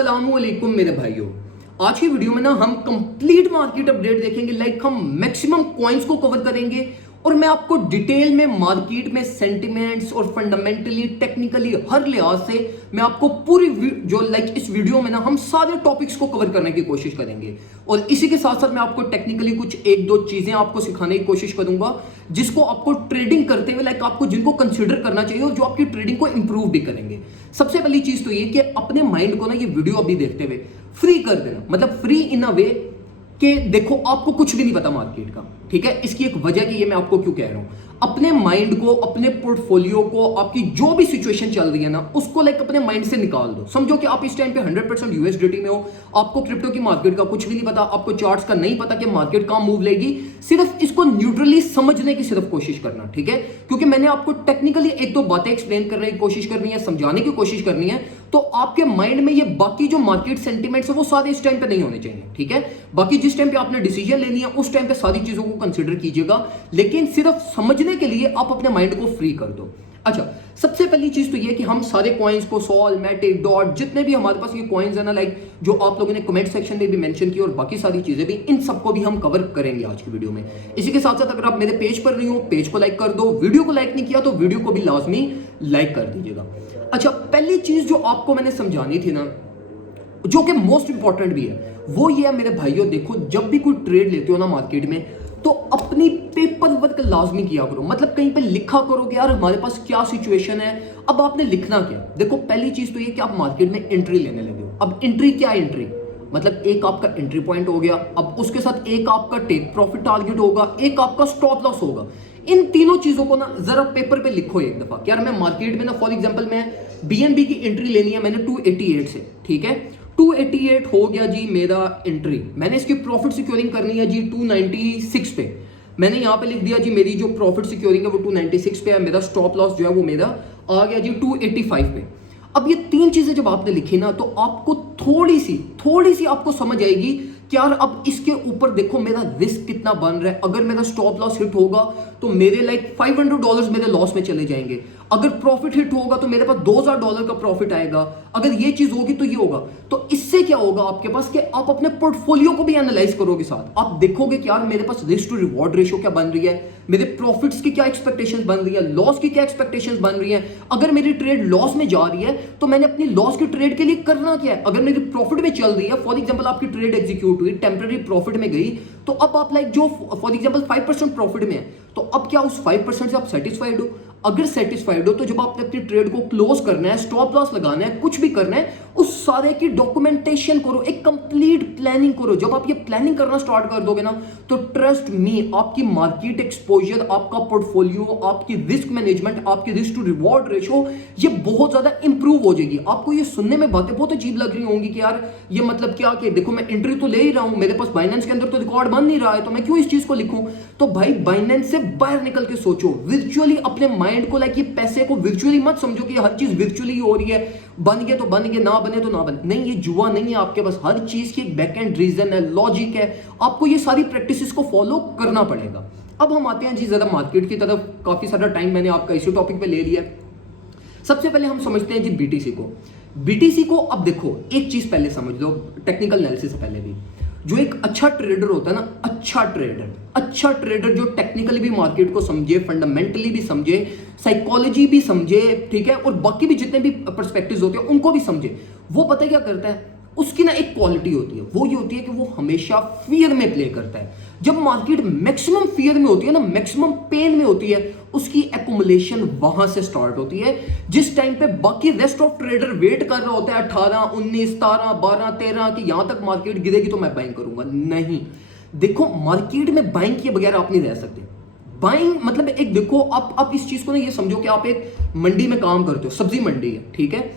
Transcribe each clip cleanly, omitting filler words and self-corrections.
अस्सलामुअलैकुम मेरे भाइयों। आज की वीडियो में ना हम कंप्लीट मार्केट अपडेट देखेंगे। हम मैक्सिमम कॉइन्स को कवर करेंगे और मैं आपको डिटेल में मार्केट में सेंटिमेंट्स और फंडामेंटली टेक्निकली हर लिहाज से मैं आपको पूरी जो इस वीडियो में ना हम सारे टॉपिक्स को कवर करने की कोशिश करेंगे। और इसी के साथ साथ मैं आपको टेक्निकली कुछ एक दो चीजें आपको सिखाने की कोशिश करूंगा जिसको आपको ट्रेडिंग करते हुए आपको जिनको कंसिडर करना चाहिए और जो आपकी ट्रेडिंग को इंप्रूव भी करेंगे। सबसे पहली चीज तो ये कि अपने माइंड को ना ये वीडियो अभी देखते हुए फ्री कर देना, मतलब फ्री इन अ वे कि देखो आपको कुछ भी नहीं पता मार्केट का, ठीक है। इसकी एक वजह की ये मैं आपको क्यों कह रहा हूं। अपने माइंड को, अपने पोर्टफोलियो को, आपकी जो भी सिचुएशन चल रही है ना उसको अपने माइंड से निकाल दो। समझो कि आप इस टाइम पे 100% यूएसडीटी में हो, आपको क्रिप्टो की मार्केट का कुछ भी नहीं पता, आपको चार्ट्स का नहीं पता कि मार्केट कहां मूव लेगी। सिर्फ इसको न्यूट्रली समझने की सिर्फ कोशिश करना, ठीक है। क्योंकि मैंने आपको टेक्निकली एक दो बातें एक्सप्लेन करने की कोशिश करनी है, समझाने की कोशिश करनी है, तो आपके माइंड में ये बाकी जो मार्केट सेंटिमेंट्स है वो सारे इस टाइम पे नहीं होने चाहिए, ठीक है। बाकी जिस टाइम पे आपने डिसीजन लेनी है उस टाइम पे सारी चीजों को कंसीडर कीजिएगा, लेकिन सिर्फ समझने के लिए आप अपने माइंड को फ्री कर दो। अच्छा, सबसे पहली चीज तो ये कि हम सारे कॉइन्स को, सॉल, मैटिक, डॉट, जितने भी हमारे पास ये कॉइन्स है ना, जो आप लोगों ने कमेंट सेक्शन में भी मेंशन की और बाकी सारी चीजें भी, इन सबको भी हम कवर करेंगे आज की वीडियो में। इसी के साथ साथ अगर आप मेरे पेज पर नहीं हो, पेज को लाइक कर दो, वीडियो को लाइक नहीं किया तो वीडियो को भी लाजमी लाइक कर दीजिएगा। अच्छा, पहली चीज जो आपको मैंने समझानी थी ना, जो कि मोस्ट इंपॉर्टेंट भी है, वो ये है मेरे भाइयों, देखो जब भी कोई ट्रेड लेते हो ना मार्केट में तो अपनी पेपर वर्क लाजमी किया करो। मतलब कहीं पे लिखा करो कि यार हमारे पास क्या सिचुएशन है। अब आपने लिखना क्या, देखो पहली चीज तो ये कि आप मार्केट में एंट्री लेने लगे हो। अब एंट्री क्या है, एंट्री मतलब एक आपका एंट्री पॉइंट हो गया, अब उसके साथ एक आपका टेक प्रॉफिट टारगेट होगा, एक आपका स्टॉप लॉस होगा। इन तीनों चीजों को ना जरा पेपर पे लिखो एक दफा। यार मैं मार्केट में ना फॉर एग्जांपल मैं बीएनबी की एंट्री लेनी है मैंने 288 से, ठीक है। 288 हो गया जी मेरा एंट्री, मैंने इसकी प्रॉफिट सिक्योरिंग करनी है जी 296 पे। मैंने यहां पे लिख दिया जी मेरी जो प्रॉफिट सिक्योरिंग है वो 296 पे है, मेरा स्टॉप लॉस जो है वो मेरा आ गया जी 285 पे। अब ये तीन चीजें जब आपने लिखी ना तो आपको थोड़ी सी आपको समझ आएगी कि यार अब इसके ऊपर देखो मेरा रिस्क कितना बन रहा है। अगर मेरा स्टॉप लॉस हिट होगा तो मेरे $500 मेरे लॉस में चले जाएंगे। अगर प्रॉफिट हिट होगा तो मेरे पास $2000 का प्रॉफिट आएगा। अगर ये चीज होगी तो ये होगा। तो इससे क्या होगा आपके पास कि आप अपने पोर्टफोलियो को भी एनालाइज करोगे साथ। आप देखोगे कि यार मेरे पास रिस्क टू रिवॉर्ड रेशियो क्या बन रही है, मेरे प्रॉफिट्स की क्या एक्सपेक्टेशंस बन रही है, लॉस की क्या एक्सपेक्टेशंस बन रही है। अगर मेरी ट्रेड लॉस में जा रही है तो मैंने अपनी लॉस की ट्रेड के लिए करना क्या है। अगर मेरी प्रॉफिट में चल रही है, फॉर एग्जांपल आपकी ट्रेड एग्जीक्यूट हुई, टेम्पररी प्रॉफिट में गई, तो अब आप जो फॉर एग्जांपल 5% प्रॉफिट में है, तो अब क्या उस 5% से आप सेटिस्फाइड हो। अगर सेटिस्फाइड हो तो जब आपने अपनी ट्रेड को क्लोज करना है, स्टॉप लॉस लगाना है, कुछ भी करना है, उस सारे की डॉक्यूमेंटेशन करो, एक कंप्लीट प्लानिंग करो। जब आप ये प्लानिंग करना स्टार्ट कर दोगे ना तो ट्रस्ट मी आपकी मार्केट एक्सपोजर, आपका पोर्टफोलियो, आपकी रिस्क मैनेजमेंट, आपकी रिस्क टू रिवॉर्ड रेशियो ये बहुत ज्यादा इंप्रूव हो जाएगी। आपको ये सुनने में बातें बहुत अजीब लग रही होंगी कि यार ये मतलब क्या कि देखो मैं एंट्री तो ले ही रहा हूं, मेरे पास बाइनेंस के अंदर तो रिकॉर्ड बन नहीं रहा है, तो मैं क्यों इस चीज को लिखूं। तो भाई बाइनेंस से बाहर निकल के सोचो, वर्चुअली अपने माइंड को ये पैसे को वर्चुअली मत समझो कि हर चीज वर्चुअली हो रही है, बन गए तो बन गए, ना बने तो ना बने। नहीं, ये जुआ नहीं है आपके पास। हर चीज की एक बैक एंड रीजन है, लॉजिक है। आपको ये सारी प्रैक्टिसेस को फॉलो करना पड़ेगा। अब हम आते हैं जी जरा मार्केट की तरफ। काफी सारा टाइम मैंने आपका इसी टॉपिक पे ले लिया। सबसे पहले हम समझते हैं जी बीटीसी को। बीटीसी को अब देखो एक चीज पहले समझ लो, टेक्निकल एनालिसिस पहले भी। जो एक अच्छा ट्रेडर होता है ना, अच्छा ट्रेडर जो टेक्निकली भी मार्केट को समझे, फंडामेंटली भी समझे, साइकोलॉजी भी समझे, ठीक है, और बाकी भी जितने भी पर्सपेक्टिव्स होते हैं उनको भी समझे, वो पता है क्या करता है, उसकी ना एक क्वालिटी होती है, वो ये होती है कि वो हमेशा फियर में प्ले करता है। जब मार्केट मैक्सिमम फियर में होती है ना, मैक्सिमम पेन में होती है, उसकी एक्युमुलेशन वहां से स्टार्ट होती है। जिस टाइम पे बाकी रेस्ट ऑफ ट्रेडर वेट कर रहा होता है 18, 19, 17, 12, 13 कि यहां तक मार्केट गिरेगी तो मैं बाइंग करूंगा। नहीं, देखो मार्केट में बाइंग किए बगैर आप नहीं रह सकते। बाइंग मतलब एक देखो आप इस चीज को ना ये समझो कि आप एक मंडी में काम करते हो, सब्जी मंडी है, ठीक है।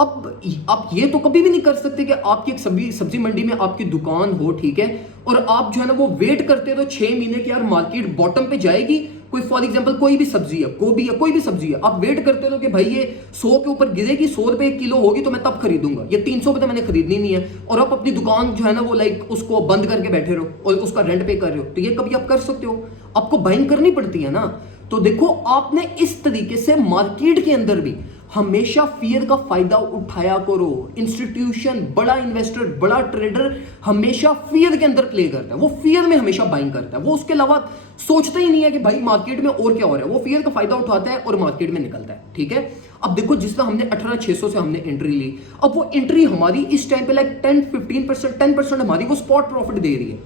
अब आप ये तो कभी भी नहीं कर सकते कि आपकी एक सब्जी मंडी में आपकी दुकान हो, ठीक है, और आप जो है ना वो वेट करते हो 6 महीने कि यार मार्केट बॉटम पे जाएगी। कोई फॉर एग्जांपल कोई भी सब्जी है, गोभी है, कोई भी सब्जी है, आप वेट करते हो कि भाई ये 100 के ऊपर गिरेगी, 100 रुपए 1 किलो होगी तो मैं तब खरीदूंगा, ये 300 पे तो मैंने खरीदनी नहीं है। और आप अपनी दुकान जो है ना वो उसको बंद करके बैठे रहो और उसका रेंट पे कर रहे हो, तो ये कभी आप कर सकते हो? आपको बाइंग करनी पड़ती है ना। तो देखो आपने इस तरीके से मार्केट के अंदर भी हमेशा फियर का फायदा उठाया करो। इंस्टीट्यूशन, बड़ा इन्वेस्टर, बड़ा ट्रेडर हमेशा फियर के अंदर प्ले करता है, वो फियर में हमेशा बाइंग करता है, वो उसके अलावा सोचता ही नहीं है कि भाई मार्केट में और क्या हो रहा है, वो फियर का फायदा उठाता है और मार्केट में निकलता है। ठीक है, अब देखो जिस तरह हमने 18,600 से हमने एंट्री ली, अब वो एंट्री हमारी इस टाइम पे लाइक 10-15%, 10% हमारी वो स्पॉट प्रॉफिट दे रही है।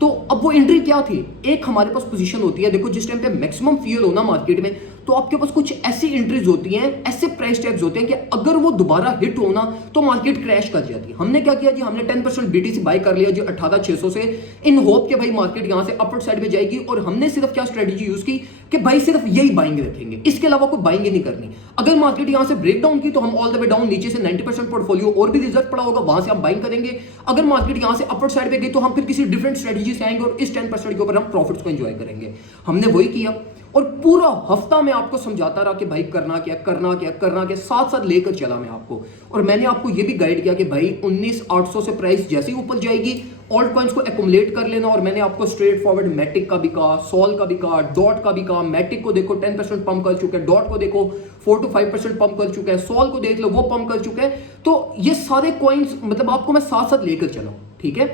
तो अब वो एंट्री क्या थी, एक हमारे पास पोजीशन होती है, देखो जिस टाइम पे मैक्सिमम फियर हो ना मार्केट में, तो आपके पास कुछ ऐसी एंट्रीज होती हैं, ऐसे प्राइस टैग्स होते हैं कि अगर वो दोबारा हिट होना तो मार्केट क्रैश कर जाती है। हमने क्या किया जी, हमने 10% बीटीसी बाय कर लिया जी 18,600 से, इन होप के भाई मार्केट यहां से अपवर्ड साइड में जाएगी, और हमने सिर्फ क्या स्ट्रेटेजी यूज की कि भाई सिर्फ यही बाइंग रखेंगे, इसके अलावा कोई बाइंग नहीं करनी। अगर मार्केट यहां से ब्रेक डाउन की तो हम ऑल द वे डाउन नीचे से 90% पोर्टफोलियो और भी रिजर्व पड़ा होगा, वहां से हम बाइंग करेंगे। अगर मार्केट यहां से अपवर्ड साइड पे गई तो हम फिर किसी डिफरेंट स्ट्रेटेजी से आएंगे और इस 10% के ऊपर हम प्रॉफिट्स को एंजॉय करेंगे। हमने वही किया और पूरा हफ्ता मैं आपको समझाता रहा कि भाई करना क्या करना क्या करना क्या, साथ साथ लेकर चला मैं आपको। और मैंने आपको ये भी गाइड किया कि भाई 19,800 से प्राइस जैसे ही ऊपर जाएगी ऑल्ट कॉइंस को एक्युमुलेट कर लेना। और मैंने आपको स्ट्रेट फॉरवर्ड मैटिक का भी कहा, सॉल का भी कहा, डॉट का भी कहा। मैटिक को देखो 10% पंप कर चुका है, डॉट को देखो 4 to 5% पंप कर चुका है, सॉल को देख लो वो पंप कर चुका है। तो ये सारे कॉइन्स मतलब आपको मैं साथ साथ लेकर चला, ठीक है।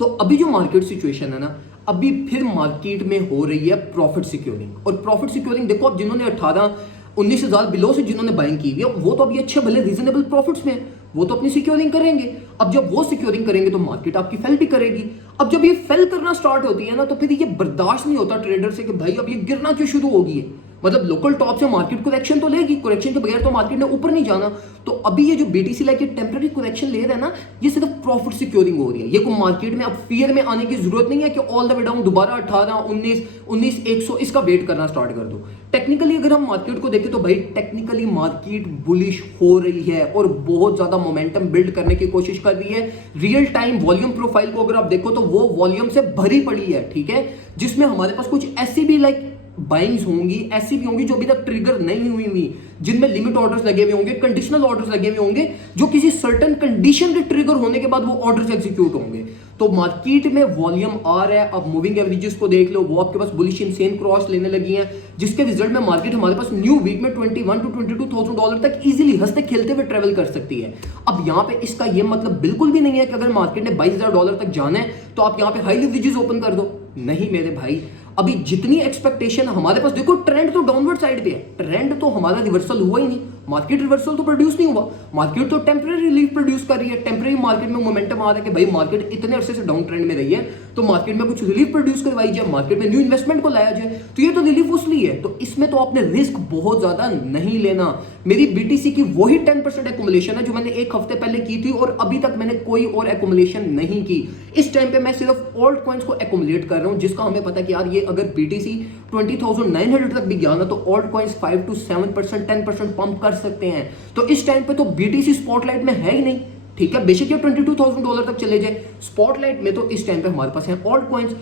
तो अभी जो मार्केट सिचुएशन है ना, अभी फिर मार्केट में हो रही है प्रॉफिट सिक्योरिंग। और प्रॉफिट सिक्योरिंग देखो, अब जिन्होंने 18-19,000 बिलो से जिन्होंने बाइंग की हुई है वो तो अभी अच्छे भले रीजनेबल प्रॉफिट्स में, वो तो अपनी सिक्योरिंग करेंगे। अब जब वो सिक्योरिंग करेंगे तो मार्केट आपकी फेल भी करेगी। अब जब ये फेल करना स्टार्ट होती है ना, तो फिर ये बर्दाश्त नहीं होता ट्रेडर से कि भाई अब ये गिरना क्यों शुरू होगी है। मतलब लोकल टॉप से मार्केट करेक्शन तो लेगी, करेक्शन के बगैर तो मार्केट ने ऊपर नहीं जाना। तो अभी ये जो बीटीसी लाइक टेम्पररी करेक्शन ले रहा है ना, ये सिर्फ प्रॉफिट सिक्योरिंग हो रही है। ये को मार्केट में अब फियर में आने की जरूरत नहीं है कि ऑल द वे डाउन दोबारा 18, 19, 19,100 इसका वेट करना स्टार्ट कर दो। टेक्निकली अगर हम मार्केट को देखें तो भाई टेक्निकली मार्केट बुलिश हो रही है और बहुत ज्यादा मोमेंटम बिल्ड करने की कोशिश कर रही है। रियल टाइम वॉल्यूम प्रोफाइल को अगर आप देखो तो वो वॉल्यूम से भरी पड़ी है, ठीक है, जिसमें हमारे पास कुछ ऐसी भी लाइक बाइंग्स होंगी, ऐसी भी होंगी जो अभी तक ट्रिगर नहीं हुई, जिनमें लिमिट ऑर्डर्स लगे हुए होंगे, कंडीशनल ऑर्डर्स लगे हुए होंगे, जो किसी सर्टेन कंडीशन के ट्रिगर होने के बाद वो ऑर्डर्स एग्जीक्यूट होंगे। तो मार्केट में वॉल्यूम आ रहा है। अब मूविंग एवरेजेस को देख लो, वो आपके पास बुलिश इनसेन क्रॉस लेने लगी हैं, जिसके रिजल्ट में मार्केट हमारे पास न्यू वीक में 21 to 22,000 डॉलर तक इजीली हंसते खेलते हुए ट्रेवल कर सकती है। अब यहाँ पे इसका ये मतलब बिल्कुल भी नहीं है कि अगर मार्केट ने 22,000 डॉलर तक जाना है तो आप यहाँ पे हाई लिवरेजेस ओपन कर दो। नहीं मेरे भाई, अभी जितनी एक्सपेक्टेशन हमारे पास, देखो ट्रेंड तो डाउनवर्ड साइड पे है, ट्रेंड तो हमारा रिवर्सल हुआ ही नहीं, मार्केट रिवर्सल तो प्रोड्यूस नहीं हुआ, मार्केट तो टेम्पररी रिलीफ प्रोड्यूस कर रही है। टेम्पररी मार्केट में मोमेंटम आ रहा है कि भाई मार्केट इतने अरसे से डाउन ट्रेंड में रही है, तो मार्केट में कुछ रिलीफ प्रोड्यूस करवाई जाए, मार्केट में न्यू इन्वेस्टमेंट को लाया जाए, तो ये तो रिलीफ उसलिए है। तो इसमें तो आपने रिस्क बहुत ज्यादा नहीं लेना। मेरी बीटीसी की वही 10% एक्युमुलेशन है जो मैंने एक हफ्ते पहले की थी, और अभी तक मैंने कोई और एक्युमुलेशन नहीं की। इस टाइम पे मैं सिर्फ ऑल्ट कॉइंस को एक्युमुलेट कर रहा हूं, जिसका हमें पता है कि यार ये अगर बीटीसी 20,900 तक भी गया ना, तो ऑल्ट कॉइंस 5 to 7%, 10% पंप कर सकते हैं। तो इस टाइम पे तो बीटीसी स्पॉटलाइट में है ही नहीं, ठीक है, बेशक ये 22,000 डॉलर तक चले जाए, स्पॉटलाइट में तो इस टाइम पे हमारे पास है ऑल्ट कॉइंस।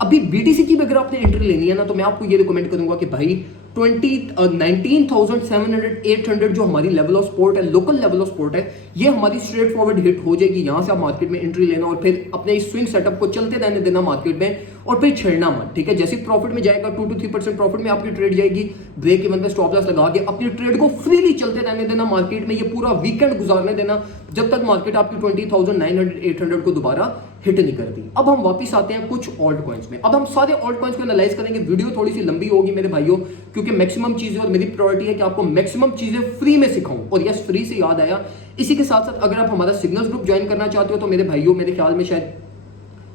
अभी बीटीसी की भी अगर आपने एंट्री लेनी है ना, तो मैं आपको ये रिकमेंड करूंगा कि भाई 19,700, 800 जो हमारी लेवल ऑफ सपोर्ट है, लोकल लेवल ऑफ सपोर्ट है, ये हमारी स्ट्रेट फॉरवर्ड हिट हो जाएगी। यहां से आप मार्केट में एंट्री लेना और फिर अपने इस स्विंग सेटअप को चलते रहने देना मार्केट में, और फिर छेड़ना मत, ठीक है। जैसे प्रॉफिट में जाएगा 2 to 3% प्रॉफिट में आपकी ट्रेड जाएगी, ब्रेक इवन पे स्टॉप लॉस लगा के अपनी ट्रेड को फ्रीली चलते रहने देना मार्केट में, ये पूरा वीकेंड गुजारने देना जब तक मार्केट आपकी 20,900, 800 को दोबारा हिट नहीं करती। अब हम वापस आते हैं कुछ ऑल्ट कॉइंस में। अब हम सारे ऑल्ट कॉइंस को एनालाइज करेंगे। वीडियो थोड़ी सी लंबी होगी मेरे भाइयों, क्योंकि मैक्सिमम चीजें, और मेरी प्रायोरिटी है कि आपको मैक्सिमम चीजें फ्री में सिखाऊं। और यस, फ्री से याद आया, इसी के साथ साथ अगर आप हमारा सिग्नल्स ग्रुप ज्वाइन करना चाहते हो तो मेरे भाइयों, मेरे ख्याल में शायद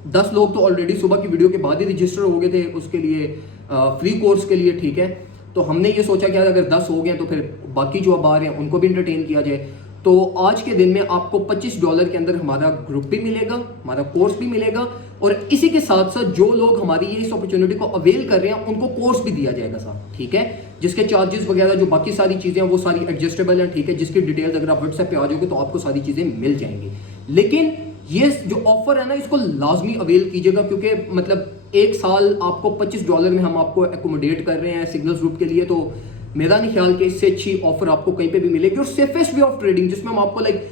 10 लोग तो ऑलरेडी सुबह की वीडियो के बाद ही रजिस्टर हो गए थे उसके लिए, फ्री कोर्स के लिए, ठीक है। तो हमने ये सोचा कि अगर 10 हो गए तो फिर बाकी जो अब आ रहे हैं उनको भी इंटरटेन किया जाए। तो आज के दिन में आपको $25 के अंदर हमारा ग्रुप भी मिलेगा, हमारा कोर्स भी मिलेगा, और इसी के साथ साथ जो लोग हमारी ये इस अपॉर्चुनिटी को अवेल कर रहे हैं उनको कोर्स भी दिया जाएगा साथ, ठीक है, जिसके चार्जेस वगैरह जो बाकी सारी चीजें हैं वो सारी एडजस्टेबल हैं, ठीक है, जिसकी डिटेल्स अगर आप व्हाट्सएप पे आ जाओगे तो आपको सारी चीजें मिल जाएंगी। लेकिन ये जो ऑफर है ना, इसको लाजमी अवेल कीजिएगा, क्योंकि मतलब 1 साल आपको $25 में हम आपको एकोमोडेट कर रहे हैं सिग्नल्स ग्रुप के लिए। तो मेरा नहीं ख्याल कि इससे अच्छी ऑफर आपको कहीं पे भी मिलेगी, और सेफेस्ट वे ऑफ ट्रेडिंग, जिसमें हम आपको लाइक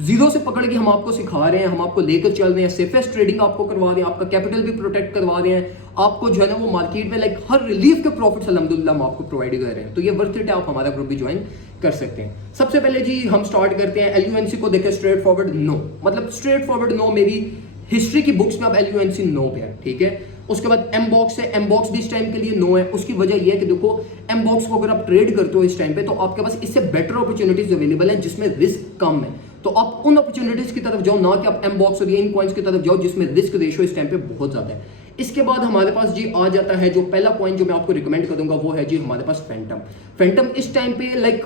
जीरो से पकड़ के हम आपको सिखा रहे हैं, हम आपको लेकर चल रहे हैं, सेफेस्ट ट्रेडिंग आपको करवा रहे हैं, आपका कैपिटल भी प्रोटेक्ट करवा रहे हैं, आपको जो है ना वो मार्केट में लाइक हर रिलीफ के प्रॉफिट्स अल्हम्दुलिल्लाह हम आपको प्रोवाइड कर रहे हैं, तो ये वर्थ इट है, आप हमारा ग्रुप भी ज्वाइन कर सकते हैं। सबसे पहले जी हम स्टार्ट करते हैं LUNC को देखें, स्ट्रेट फॉरवर्ड नो, मतलब स्ट्रेट फॉरवर्ड नो मेरी हिस्ट्री की बुक्स में अब LUNC नो पे है, ठीक है। उसके बाद एमबॉक्स है, एमबॉक्स भी इस टाइम के लिए नो है। उसकी वजह यह है कि देखो एमबॉक्स को अगर आप ट्रेड करते हो इस टाइम पे तो आपके पास इससे बेटर अपॉर्चुनिटीज अवेलेबल है जिसमें रिस्क कम है, तो आप उन अपॉर्चुनिटीज की तरफ जाओ, ना कि आप एमबॉक्स और इन कॉइन्स की तरफ जाओ जिसमें रिस्क रेशियो इस टाइम पे बहुत ज्यादा है। इसके बाद हमारे पास जी आ जाता है जो पहला कॉइन जो मैं आपको रिकमेंड करूंगा वो है जी हमारे पास फैंटम। फैंटम इस टाइम पे लाइक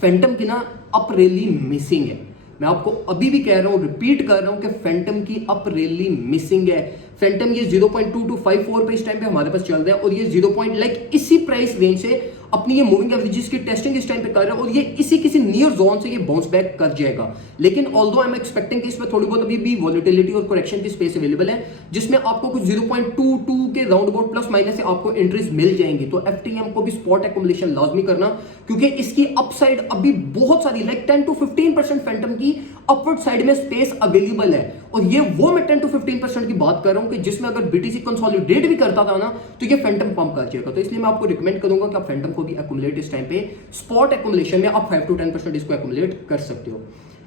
फैंटम की ना अप रैली मिसिंग है, मैं आपको अभी भी कह रहा हूं, रिपीट कर रहा हूं कि फैंटम की अप रैली मिसिंग है। फैंटम ये 0.2254 पे इस टाइम पे हमारे पास चल रहा है और ये 0. लाइक इसी प्राइस रेंज से अपनी ये मूविंग एवरेजेस की टेस्टिंग इस टाइम पे कर रहा है और ये इसी किसी नियर जोन से ये बाउंस बैक कर जाएगा। लेकिन ऑल्दो आई एम एक्सपेक्टिंग कि इसमें थोड़ी बहुत अभी भी वॉलिटिलिटी और करेक्शन की स्पेस अवेलेबल है जिसमें आपको कुछ 0.22 के राउंड अबाउट प्लस माइनस से आपको एंट्रीज मिल जाएंगी। तो FTM को भी स्पॉट एक्युमुलेशन लाजमी करना क्योंकि इसकी अपसाइड अभी बहुत सारी लाइक 10 to 15% फैंटम की अपवर्ड साइड में स्पेस अवेलेबल है और ये वो मैं 10 to 15% की बात कर रहा हूं कि जिसमें अगर BTC कंसोलिडेट भी करता था ना तो ये फैंटम पंप कर जाएगा। तो इसलिए मैं आपको रिकमेंड करूंगा कि आप फैंटम को भी एक्युमुलेट इस टाइम पे स्पॉट एक्युमुलेशन में आप 5 to 10% इसको एक्युमुलेट कर सकते हो।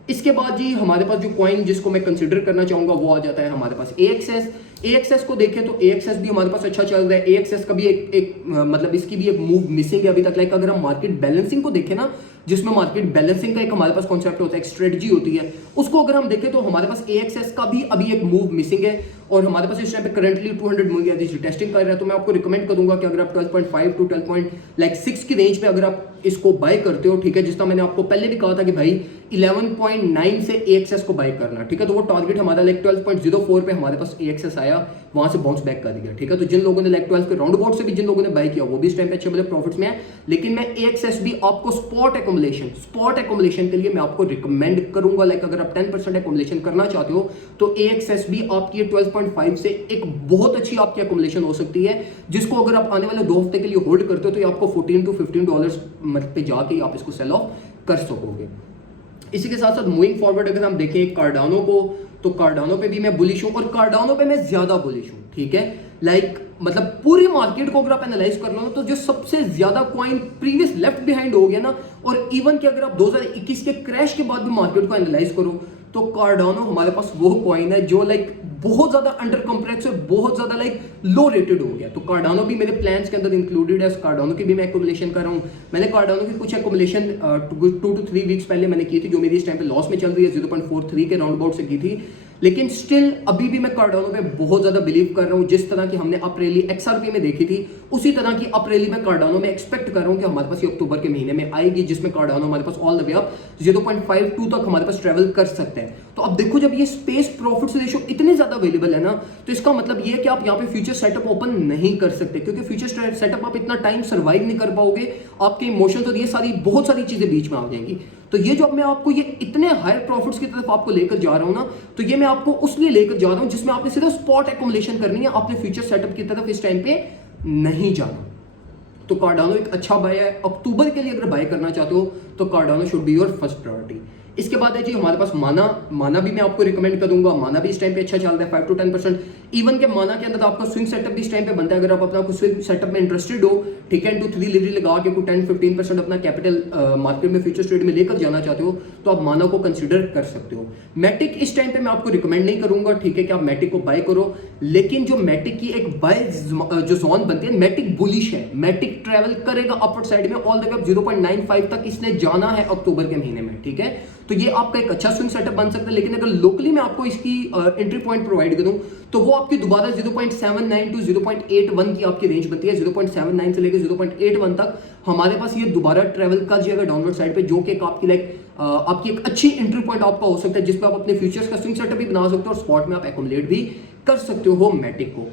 इसके बाद जी हमारे पास जो कॉइन जिसको मैं कंसीडर करना चाहूंगा वो आ जाता है हमारे पास AXS को देखें तो AXS भी हमारे पास अच्छा चल रहा है। AXS का भी एक मतलब इसकी भी एक मूव मिसिंग है अभी तक। लाइक अगर हम मार्केट बैलेंसिंग को देखें ना, जिसमें मार्केट बैलेंसिंग का एक हमारे पास कॉन्सेप्ट होता है, एक स्ट्रेटजी होती है, उसको अगर हम देखें तो हमारे पास AXS का भी अभी एक मूव मिसिंग है और हमारे पास इस टाइम पे करंटली 200 मूविंग एवरेज टेस्टिंग कर रहा है। तो मैं आपको रिकमेंड करूंगा कि अगर आप 12.5 to 12.6 की रेंज पे अगर आप इसको बाय करते हो, ठीक है, जिसका मैंने आपको पहले भी कहा था कि भाई 11.9 से AXS को बाय करना, ठीक है, तो वो टारगेट हमारा लाइक 12.04 पे हमारे पास AXS आया, वहां से बाउंस बैक कर दिया, ठीक है। तो जिन लोगों ने लाइक 12 के राउंड अबाउट से भी जिन लोगों ने बाय किया वो भी इस टाइम पे अच्छे बड़े प्रॉफिट्स में है। लेकिन मैं AXS भी आपको स्पॉट एक्युमुलेशन के लिए मैं आपको रिकमेंड करूंगा। लाइक अगर आप 10% एक्युमुलेशन करना चाहते हो तो AXS भी आपकी 12.5 से एक बहुत अच्छी आपकी एक्युमुलेशन हो सकती है, जिसको अगर आप आने वाले 2 हफ्ते के लिए होल्ड करते हो तो ये आपको $14 to $15 पे जाके आप इसको सेल ऑफ कर सकोगे। इसी के साथ साथ मूविंग फॉरवर्ड अगर हम देखें कार्डानो को, तो कार्डानो पे भी मैं बुलिश हूं और कार्डानो पे मैं ज्यादा बुलिश हूं, ठीक है। लाइक मतलब पूरी मार्केट को अगर आप एनालाइज कर लो तो जो सबसे ज्यादा कॉइन प्रीवियस लेफ्ट बिहाइंड हो गया ना, और इवन कि अगर आप 2021 के क्रैश के बाद भी मार्केट को एनालाइज करो तो कार्डानो हमारे पास वो कॉइन है जो लाइक बहुत ज्यादा अंडर कॉम्प्लेक्स और बहुत ज्यादा लाइक लो रेटेड हो गया। तो कार्डानो भी मेरे प्लान्स के अंदर इंक्लूडेड है, कार्डानो की भी मैं एक्युमुलेशन कर रहा हूं। मैंने कार्डानो की कुछ एक्युमुलेशन 2 to 3 वीक्स पहले मैंने की थी, जो मेरी इस टाइम पे लॉस में चल रही है, 0.43 के राउंड अबाउट से की थी। लेकिन स्टिल अभी भी मैं कार्डानो पे बहुत ज्यादा बिलीव कर रहा हूं। जिस तरह की हमने अप रैली XRP में देखी थी उसी तरह की अप रैली मैं कार्डानो में एक्सपेक्ट कर रहा हूं कि हमारे पास ये अक्टूबर के महीने में आएगी, जिसमें कार्डानो हमारे पास ऑल द वे अप 0.52 तक हमारे पास ट्रेवल कर सकते हैं। तो अब देखो जब ये स्पेस प्रॉफिट रेशियो इतने ज्यादा अवेलेबल है ना, तो इसका मतलब ये है कि आप यहाँ पे फ्यूचर सेटअप ओपन नहीं कर सकते, क्योंकि फ्यूचर सेटअप आप इतना टाइम सर्वाइव नहीं कर पाओगे, आपके इमोशंस और ये सारी बहुत सारी चीजें बीच में आ जाएंगी। तो ये जो अब मैं आपको ये इतने हायर प्रॉफिट्स की तरफ आपको लेकर जा रहा हूं ना, तो ये मैं आपको उसलिए लेकर जा रहा हूं जिसमें आपने सिर्फ स्पॉट एक्युमुलेशन करनी है, आपने फ्यूचर सेटअप की तरफ इस टाइम पे नहीं जाना। तो कार्डानो एक अच्छा बाय है। अक्टूबर के लिए अगर बाय करना चाहते हो तो Cardano should be your first priority. इसके बाद है जी हमारे पास माना भी मैं आपको रिकमेंड करूंगा। माना भी इस टाइम पे अच्छा चल रहा है 5 to 10%। इवन के माना के अंदर आपका स्विंग सेटअप भी इस टाइम पे बनता है। अगर आप अपना स्विंग सेटअप में इंटरेस्टेड हो, ठीक है, 2-3 लिवरी लगा के 10-15% अपना कैपिटल मार्केट में फ्यूचर ट्रेड में लेकर जाना चाहते हो तो आप माना को कंसिडर कर सकते हो। मैटिक इस टाइम पे मैं आपको रिकमेंड नहीं करूंगा, ठीक है, कि आप मैटिक को बाय करो। लेकिन जो मैटिक की एक बाय जो जोन बनती है, मैटिक बुलिश है, मैटिक ट्रेवल करेगा अपवर्ड साइड में ऑल द वे अप 0.95 तक इसने जाना है अक्टूबर के महीने में, ठीक है। तो ये आपका एक अच्छा स्विंग सेटअप बन सकता है। लेकिन अगर लोकली मैं आपको इसकी एंट्री पॉइंट प्रोवाइड करूं तो वो आपकी दोबारा 0.79 to 0.81 की आपकी रेंज बनती है। 0.79 से लेकर 0.81 तक हमारे पास ये दोबारा ट्रेवल कर जाएगा डाउनवर्ड साइड पे, जो कि आपकी लाइक आपकी एक अच्छी एंट्री पॉइंट आपका हो सकता है, जिसपे आप अपने फ्यूचर्स का स्विंग सेटअप भी बना सकते हो और स्पॉट में आप एक्युमुलेट भी कर सकते हो मैटिक को।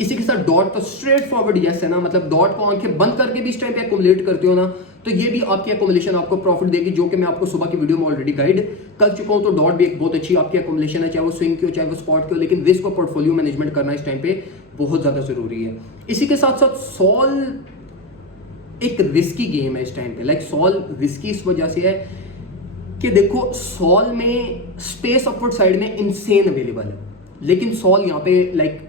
इसी के साथ डॉट तो स्ट्रेट फॉरवर्ड यस है ना, मतलब डॉट को आंखें बंद करके भी इस टाइम पे एक्युमुलेट करते हो ना, तो ये भी आपकी एक्युमुलेशन आपको प्रॉफिट देगी, जो कि मैं आपको सुबह की वीडियो में ऑलरेडी गाइड कर चुका हूं। तो डॉट भी एक बहुत अच्छी आपकी एक्युमुलेशन है, चाहे वो स्विंग की हो चाहे वो स्पॉट की हो, लेकिन रिस्क और पोर्टफोलियो मैनेजमेंट करना इस टाइम पे बहुत ज्यादा जरूरी है। इसी के साथ साथ सॉल एक रिस्की गेम है इस टाइम पे। लाइक सॉल रिस्की इस वजह से है कि देखो सॉल में स्पेस अपवर्ड साइड में इनसेन अवेलेबल है, लेकिन सॉल यहाँ पे लाइक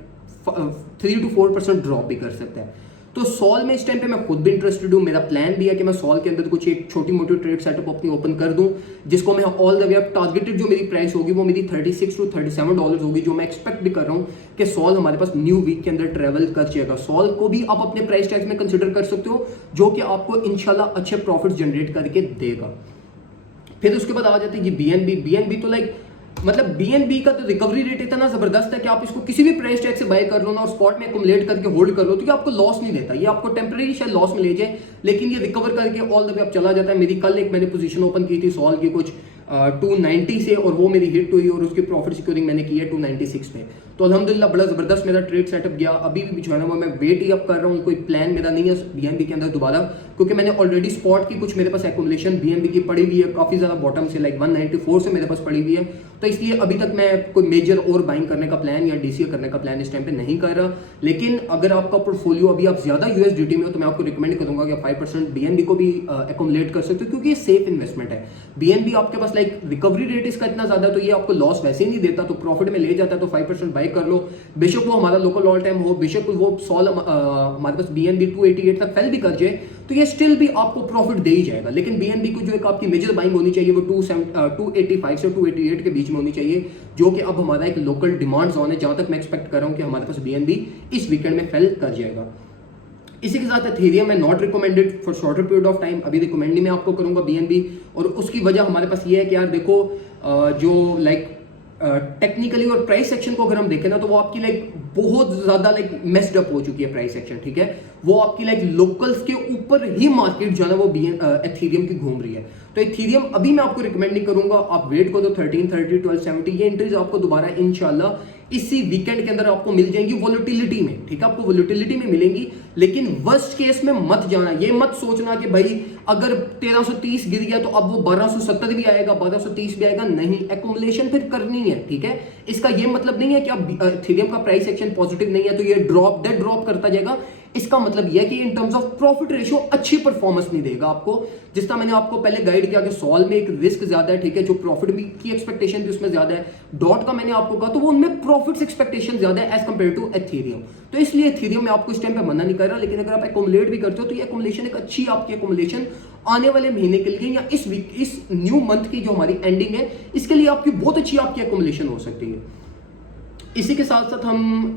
3 to 4% ड्रॉप भी कर सकता है। तो सॉल में इस टाइम पे मैं खुद भी इंटरेस्टेड हूँ। मेरा प्लान भी है कि मैं सॉल के अंदर कुछ एक छोटी मोटी ट्रेड सेटअप अपनी ओपन कर दूँ, जिसको मैं all the way up targeted जो मेरी प्राइस होगी वो मेरी $36 to $37 होगी, जो मैं एक्सपेक्ट भी कर रहा हूँ कि सॉल हमारे पास न्यू वीक के अंदर ट्रेवल कर जाएगा। सॉल को भी आप अपने प्राइस टैग्स में कंसिडर कर सकते हो, जो कि आपको इंशाल्लाह अच्छे प्रॉफिट जनरेट करके देगा। फिर उसके बाद आ जाते हैं ये बीएनबी तो लाइक मतलब बीएनबी का तो रिकवरी रेट इतना जबरदस्त है कि आप इसको किसी भी प्राइस टैग से बाय कर लो ना और स्पॉट में अकुमुलेट करके होल्ड कर लो तो ये आपको लॉस नहीं देता। ये आपको टेम्परेरी शायद लॉस में ले जाए, लेकिन ये रिकवर करके ऑल द वे आप चला जाता है। मेरी कल एक मैंने पोजीशन ओपन की थी सॉल की कुछ 290 से, और वो मेरी हिट हुई और उसकी प्रॉफिट सिक्योरिंग मैंने की है 296 में। तो अल्हम्दुलिल्लाह बड़ा जबरदस्त मेरा ट्रेड सेटअप गया। अभी भी जो है ना वो मैं वेट ही अप कर रहा हूँ, कोई प्लान मेरा नहीं है बीएनबी के अंदर दोबारा, क्योंकि मैंने ऑलरेडी स्पॉट की कुछ मेरे पास एक्युमुलेशन बीएनबी की पड़ी हुई है काफी ज्यादा बॉटम से, लाइक 194 से मेरे पास पड़ी हुई है। तो इसलिए अभी तक मैं कोई मेजर और बाइंग करने का प्लान या डीसीए करने का प्लान इस टाइम पे नहीं कर रहा। लेकिन अगर आपका पोर्टफोलियो अभी आप ज्यादा यूएसडीटी में हो तो मैं आपको रिकमेंड करूंगा कि 5% बीएनबी को भी एक्युमुलेट कर सकते हो, क्योंकि ये सेफ इन्वेस्टमेंट है। बीएनबी आपके पास लाइक रिकवरी रेट इसका इतना ज्यादा तो ये आपको लॉस वैसे ही नहीं देता, तो प्रॉफिट में ले जाता है। तो 5% बाय कर लो, बेशक वो हमारा लोकल ऑल टाइम हो, बेशक वो सॉल हमारे पास बीएनबी 288 तक फेल भी कर जाए तो ये स्टिल भी आपको प्रॉफिट दे ही जाएगा। लेकिन बीएनबी को जो एक आपकी मेजर बाइंग होनी चाहिए वो 285 से 288 के बीच में होनी चाहिए, जो कि अब हमारा एक लोकल डिमांड जोन है, जहां तक मैं एक्सपेक्ट कर रहा हूं कि हमारे पास बीएनबी इस वीकेंड में फेल कर जाएगा। इसी के साथ एथेरियम है not recommended for shorter period of time, अभी रिकमेंड नहीं मैं आपको करूंगा बीएनबी। और उसकी वजह हमारे पास ये है कि यार देखो जो लाइक टेक्निकली और प्राइस सेक्शन को अगर हम देखें ना तो वो आपकी लाइक बहुत ज्यादा लाइक मेस्ड अप हो चुकी है प्राइस सेक्शन, ठीक है। वो आपकी लाइक लोकल्स के ऊपर ही मार्केट जो है ना वो एथेरियम की घूम रही है। तो एथेरियम अभी मैं आपको रिकमेंड नहीं करूंगा, आप वेट करो 1330 1270 ये एंट्रीज आपको दोबारा इंशाल्लाह इसी वीकेंड के अंदर आपको मिल जाएंगी वोलेटिलिटी में, ठीक है, आपको वोलेटिलिटी में मिलेंगी। लेकिन वर्स्ट केस में मत जाना, ये मत सोचना कि भाई अगर 1330 गिर गया तो अब वो 1270 भी आएगा 1230 भी आएगा, नहीं, एक्युमुलेशन फिर करनी है, ठीक है। इसका ये मतलब नहीं है कि अब एथेरियम का प्राइस एक्शन पॉजिटिव नहीं है तो ये डेड ड्रॉप करता जाएगा। इसका मतलब यह है कि in terms of profit ratio अच्छी परफॉर्मेंस नहीं देगा आपको। जिस तरह मैंने आपको पहले गाइड किया कि सॉल में एक रिस्क ज्यादा है, ठीक है, जो प्रॉफिट भी की एक्सपेक्टेशन भी उसमें ज्यादा है। डॉट का मैंने आपको कहा तो वो उनमें प्रॉफिट्स एक्सपेक्टेशन ज्यादा है एज कंपेयर टू एथेरियम। तो इसलिए एथेरियम में आपको इस टाइम पे मना नहीं कर रहा, लेकिन अगर आप एक्युमुलेट भी करते हो तो ये एक्युमुलेशन एक अच्छी आपकी एक्युमुलेशन आने वाले महीने के लिए या इस वीक इस न्यू मंथ की जो हमारी एंडिंग है इसके लिए आपकी बहुत अच्छी आपकी एक्युमुलेशन हो सकती है। इसी के साथ साथ हम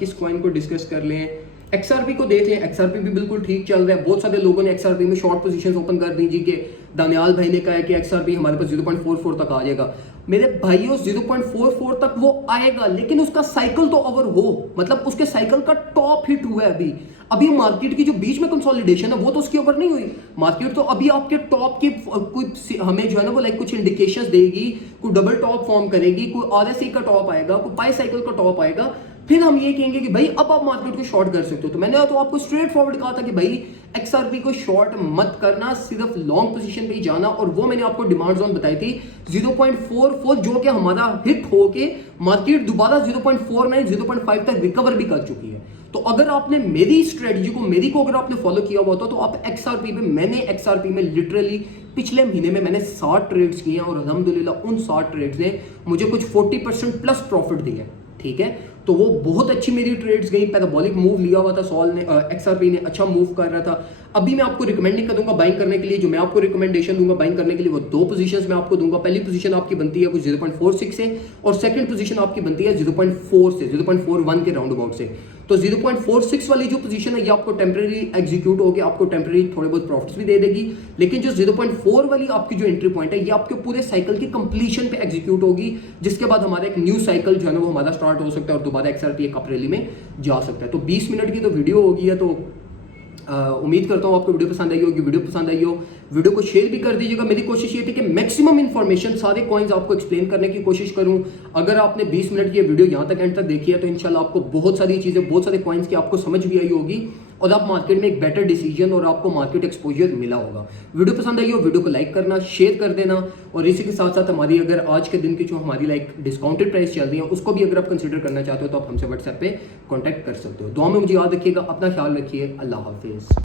किस कॉइन को डिस्कस कर लें, एक्सआरपी को देख लें। एक्सआरपी भी बिल्कुल ठीक चल रहा है। बहुत सारे लोगों ने एक्सआरपी में शॉर्ट पोजीशंस ओपन कर दी जी के दानियाल भाई ने कहा है कि एक्सआरपी हमारे पास 0.44 तक आ जाएगा। मेरे भाइयों 0.44 तक वो आएगा, लेकिन उसका साइकिल तो ओवर हो, मतलब उसके साइकिल का टॉप हिट हुआ है अभी मार्केट की जो बीच में कंसोलिडेशन है वो तो उसकी ओवर नहीं हुई। मार्केट तो अभी आपके टॉप की कुछ हमें जो है ना वो लाइक कुछ इंडिकेशंस देगी, कोई डबल टॉप फॉर्म करेगी, कोई आरएसआई का टॉप आएगा, कोई पाई साइकिल का टॉप आएगा, फिर हम ये कहेंगे कि भाई अब आप मार्केट को शॉर्ट कर सकते हो। तो मैंने तो आपको स्ट्रेट फॉरवर्ड कहा था कि भाई एक्सआरपी को शॉर्ट मत करना, सिर्फ लॉन्ग पोजीशन पे ही जाना। और वो मैंने आपको डिमांड जोन बताई थी 0.44, जो कि हमारा हिट होके मार्केट दोबारा 0.49 0.5 तक रिकवर भी कर चुकी है। तो अगर आपने मेरी स्ट्रेटजी को अगर आपने फॉलो किया हुआ तो आप एक्सआरपी पे, मैंने एक्सआरपी में लिटरली पिछले महीने में मैंने 60 ट्रेड्स किए हैं और अल्हम्दुलिल्लाह उन 60 ट्रेड्स ने मुझे कुछ 40% प्लस प्रॉफिट दिया, ठीक है। तो वो बहुत अच्छी मेरी ट्रेड्स गई, पैराबोलिक मूव लिया हुआ था सॉल ने, एक्सआरपी ने अच्छा मूव कर रहा था। अभी मैं आपको रिकमेंड नहीं करूंगा बाइंग करने के लिए, जो मैं आपको रिकमेंडेशन दूंगा बाइंग करने के लिए वो दो पोजीशंस मैं आपको दूंगा। पहली पोजीशन आपकी बनती है कुछ 0.46 से और सेकंड पोजीशन आपकी बनती है 0.4 से 0.41 के राउंड अबाउट से। तो 0.46 वाली जो पोजीशन है ये आपको टेम्परेरी एग्जीक्यूट होगी, आपको टेम्परेरी थोड़े बहुत प्रॉफिट्स भी दे देगी। लेकिन जो 0.4 वाली आपकी जो एंट्री पॉइंट है ये आपके पूरे साइकिल की कंप्लीशन पे एग्जीक्यूट होगी, जिसके बाद हमारा एक न्यू साइकिल जो है ना वो हमारा स्टार्ट हो सकता है और दोबारा एक्सआरपी एक अप्रैल में जा सकता है। तो 20 मिनट की तो वीडियो होगी है, तो उम्मीद करता हूँ आपको वीडियो पसंद आई होगी। वीडियो पसंद आई हो वीडियो को शेयर भी कर दीजिएगा। मेरी कोशिश ये थी कि मैक्सिमम इन्फॉर्मेशन सारे कॉइन्स आपको एक्सप्लेन करने की कोशिश करूं। अगर आपने 20 मिनट की वीडियो यहाँ तक एंड तक देखी है तो इंशाल्लाह आपको बहुत सारी चीजें, बहुत सारे कॉइन्स की आपको समझ भी आई होगी और आप मार्केट में एक बेटर डिसीजन और आपको मार्केट एक्सपोजर मिला होगा। वीडियो पसंद आई हो वीडियो को लाइक करना, शेयर कर देना और इसी के साथ साथ हमारी अगर आज के दिन की जो हमारी लाइक डिस्काउंटेड प्राइस चल रही है उसको भी अगर आप कंसिडर करना चाहते हो तो आप हमसे व्हाट्सएप पे कॉन्टैक्ट कर सकते हो। दुआ में मुझे याद रखिएगा, अपना ख्याल रखिए, अल्लाह हाफिज।